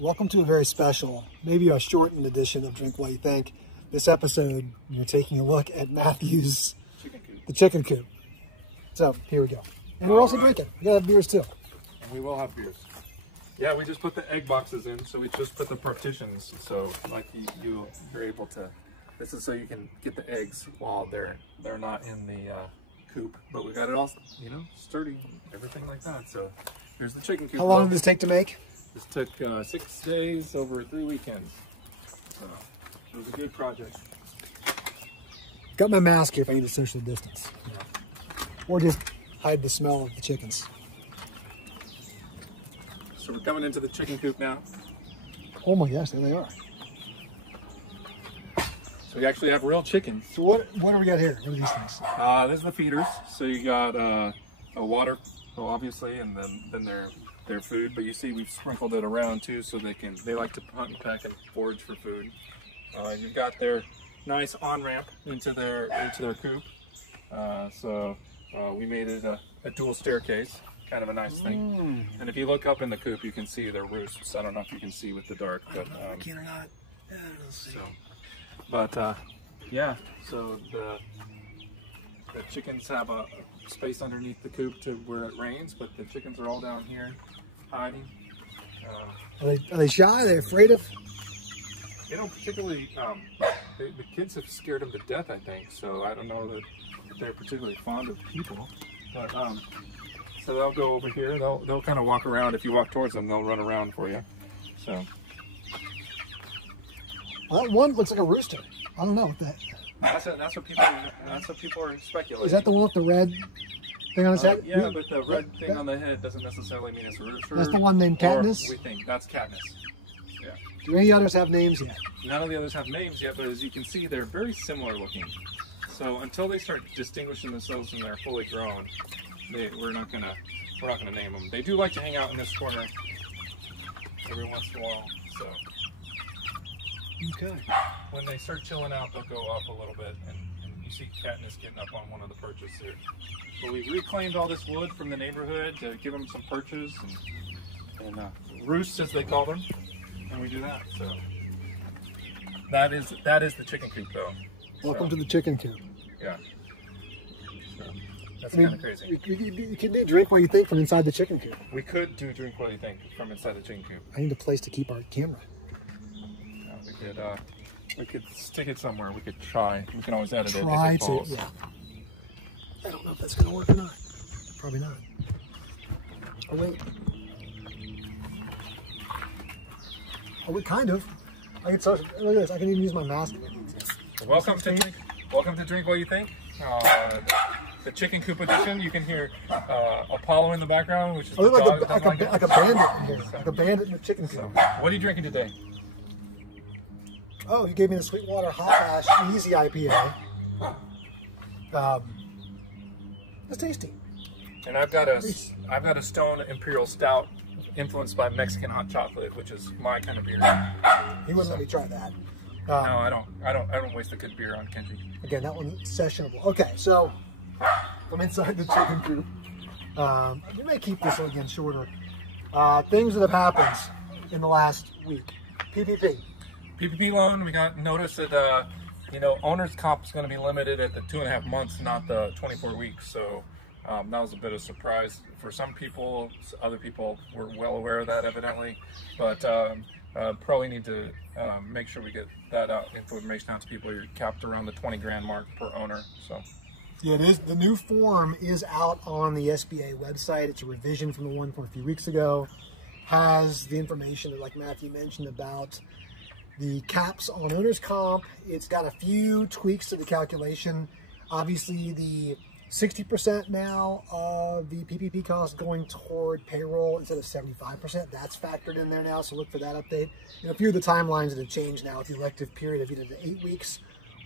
Welcome to a very special, maybe a shortened edition of Drink What You Think. This episode, you're taking a look at Matthew's the chicken coop. So here we go. And we're also drinking. We gotta have beers too. And we will have beers. Yeah, we just put the egg boxes in, so we just put the partitions. So like you're able to, this is so you can get the eggs while they're not in the coop. But we got it all, sturdy, everything like that. So here's the chicken coop. How long did this take to make? This took 6 days over 3 weekends. So it was a good project. Got my mask here if I need to social distance. Or just hide the smell of the chickens. So we're coming into the chicken coop now. Oh my gosh, there they are. So we actually have real chickens. So what do we got here? What are these things? This is the feeders. So you got a water, obviously, and then their food. But you see we've sprinkled it around too, so they like to hunt and peck and forage for food. You've got their nice on-ramp into their coop. So we made it a dual staircase, kind of a nice thing. And if you look up in the coop, you can see their roosts. I don't know if you can see with the dark, but Can or not? Yeah, we'll see. Yeah. So the chickens have a space underneath the coop to where it rains, but the chickens are all down here hiding. Are they shy? Are they afraid of? They don't particularly. The kids have scared them to death, I think. So I don't know that they're particularly fond of people. But so they'll go over here. They'll kind of walk around. If you walk towards them, they'll run around for you. So Well, that one looks like a rooster. I don't know what that. That's what people are speculating. Is that the one with the red thing on his head? Yeah, but the red thing on the head doesn't necessarily mean it's a rooster. That's the one named Katniss? We think that's Katniss. Yeah. Do any others have names yet? None of the others have names yet, but as you can see, they're very similar looking. So until they start distinguishing themselves and they're fully grown, we're not gonna name them. They do like to hang out in this corner every once in a while. So Okay. when they start chilling out, they'll go up a little bit, and you see Katniss getting up on one of the perches there. But we reclaimed all this wood from the neighborhood to give them some perches and roosts, as they call them, and we do that. So that is the chicken coop, though. Welcome to the chicken coop. Yeah. So that's kind of crazy. You can do Drink What You Think from inside the chicken coop. We could do Drink What You Think from inside the chicken coop. I need a place to keep our camera. We could stick it somewhere. We could try. We can always edit it. Try if it to, falls. yeah. I don't know if that's going to work or not. Probably not. Oh, wait. Oh, wait, kind of. I can look at this. I can even use my mask. Welcome to Drink What You Think. The chicken coop edition. You can hear Apollo in the background, which is the dog that doesn't like a bandit in here. Like a bandit in the chicken coop. So, what are you drinking today? Oh, you gave me the Sweetwater Hot Ash Easy IPA. It's tasty. And I've got a Stone Imperial Stout influenced by Mexican hot chocolate, which is my kind of beer. He wouldn't let me try that. No, I don't waste a good beer on Kenji. Again, that one's sessionable. Okay, so I'm inside the chicken coop. We may keep this one again shorter. Things that have happened in the last week. PPP loan, we got notice that, owner's comp is going to be limited at the 2.5 months, not the 24 weeks. So that was a bit of a surprise for some people. Other people were well aware of that, evidently. But probably need to make sure we get that information out to people. You're capped around the 20 grand mark per owner. So yeah, it is. The new form is out on the SBA website. It's a revision from the one from a few weeks ago. Has the information that, like Matthew mentioned, about the caps on owner's comp. It's got a few tweaks to the calculation. Obviously, the 60% now of the PPP cost going toward payroll instead of 75%. That's factored in there now, so look for that update. And a few of the timelines that have changed now with the elective period of either the 8 weeks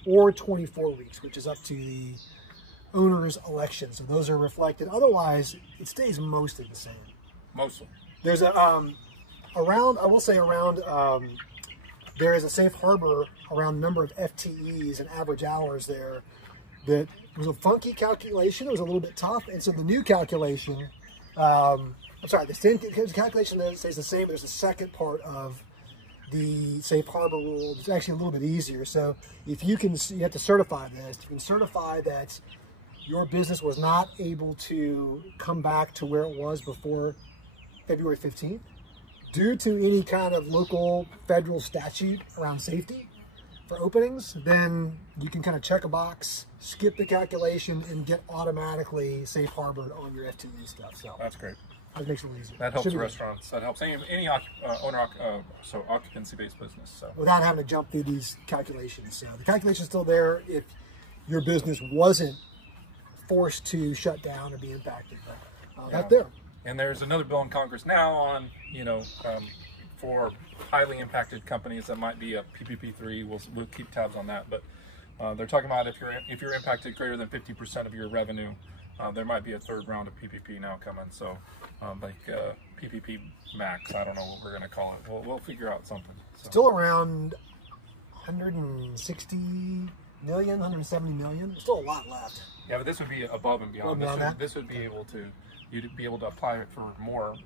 or 24 weeks, which is up to the owner's election. So those are reflected. Otherwise, it stays mostly the same. mostly. There's a there is a safe harbor around the number of FTEs and average hours there that was a funky calculation. It was a little bit tough. And so the new calculation I'm sorry, the calculation stays the same. There's a second part of the safe harbor rule. It's actually a little bit easier. So if you have to certify this. You can certify that your business was not able to come back to where it was before February 15th due to any kind of local federal statute around safety for openings. Then you can kind of check a box, skip the calculation, and get automatically safe harbored on your FTE stuff. So that's great. That makes it easier. That helps restaurants. That helps any occupancy-based business. So without having to jump through these calculations. So the calculation's still there if your business wasn't forced to shut down or be impacted. But that's there. And there's another bill in Congress now on, for highly impacted companies that might be a PPP3. We'll keep tabs on that. But they're talking about if you're impacted greater than 50% of your revenue, there might be a third round of PPP now coming. So PPP Max, I don't know what we're going to call it. We'll figure out something. So. Still around 160 million, 170 million. Still a lot left. Yeah, but this would be above and beyond. This would be able to, you'd be able to apply it for more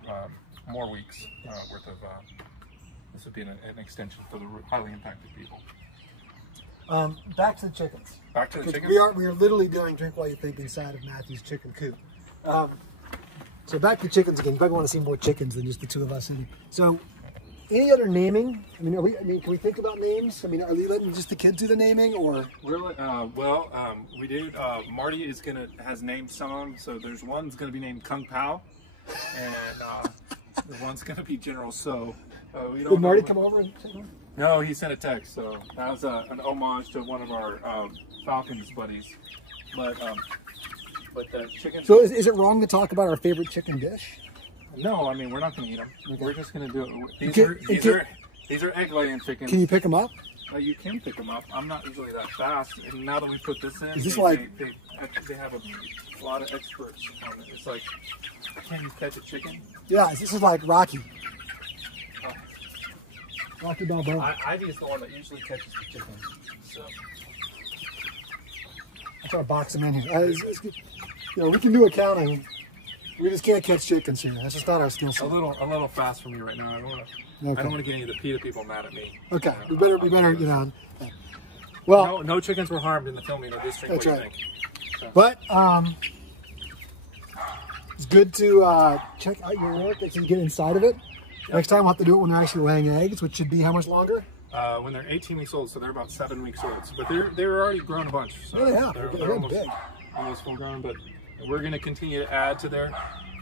weeks worth of. This would be an extension for the highly impacted people. Back to the chickens. Back to the chickens. We are literally doing drink while you think inside of Matthew's chicken coop. So back to chickens again. You probably want to see more chickens than just the two of us. So, any other naming? Can we think about names? Are we letting just the kids do the naming, or? We did. Marty has named some of them. So there's one's gonna be named Kung Pao, and the one's gonna be General So. Did Marty come over and say one? No, he sent a text. So that was an homage to one of our Falcons buddies. But the chicken. So is it wrong to talk about our favorite chicken dish? No, we're not going to eat them. Okay. We're just going to do it. These are egg-laying chickens. Can you pick them up? You can pick them up. I'm not usually that fast. And now that we put this in, is this they have a lot of experts on it. It's like, can you catch a chicken? Yeah, this is like Rocky. Rocky Balboa. Ivy is the one that usually catches the chickens. So. I'll try to box them in here. We can do accounting. We just can't catch chickens here. That's just not our skill set. A little fast for me right now. I don't want to get any of the PETA people mad at me. Okay, we better. Well, no chickens were harmed in the filming of this drink. That's what right. Do you think? So. But it's good to check out your work as you get inside of it. Yep. Next time we'll have to do it when they're actually laying eggs, which should be how much longer? When they're 18 weeks old, so they're about 7 weeks old. But they're already grown a bunch. So they're almost full grown. But we're going to continue to add to their,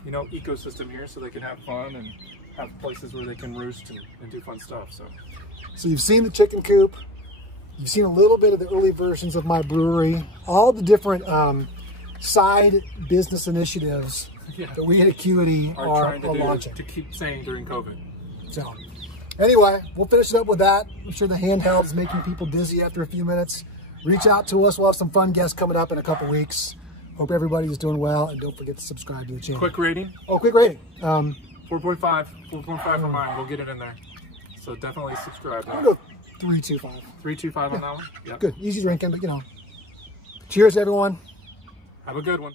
ecosystem here, so they can have fun and have places where they can roost and do fun stuff. So you've seen the chicken coop. You've seen a little bit of the early versions of my brewery. All the different side business initiatives that we at Acuity are launching. To keep saying during COVID. So. Anyway, we'll finish it up with that. I'm sure the handheld is making people dizzy after a few minutes. Reach out to us. We'll have some fun guests coming up in a couple weeks. Hope everybody's doing well, and don't forget to subscribe to the channel. Quick rating? Oh, quick rating. 4.5 for mine. We'll get it in there. So definitely subscribe. I'll go 3.25. 3.25 on that one? Yep. Good. Easy drinking, but Cheers, everyone. Have a good one.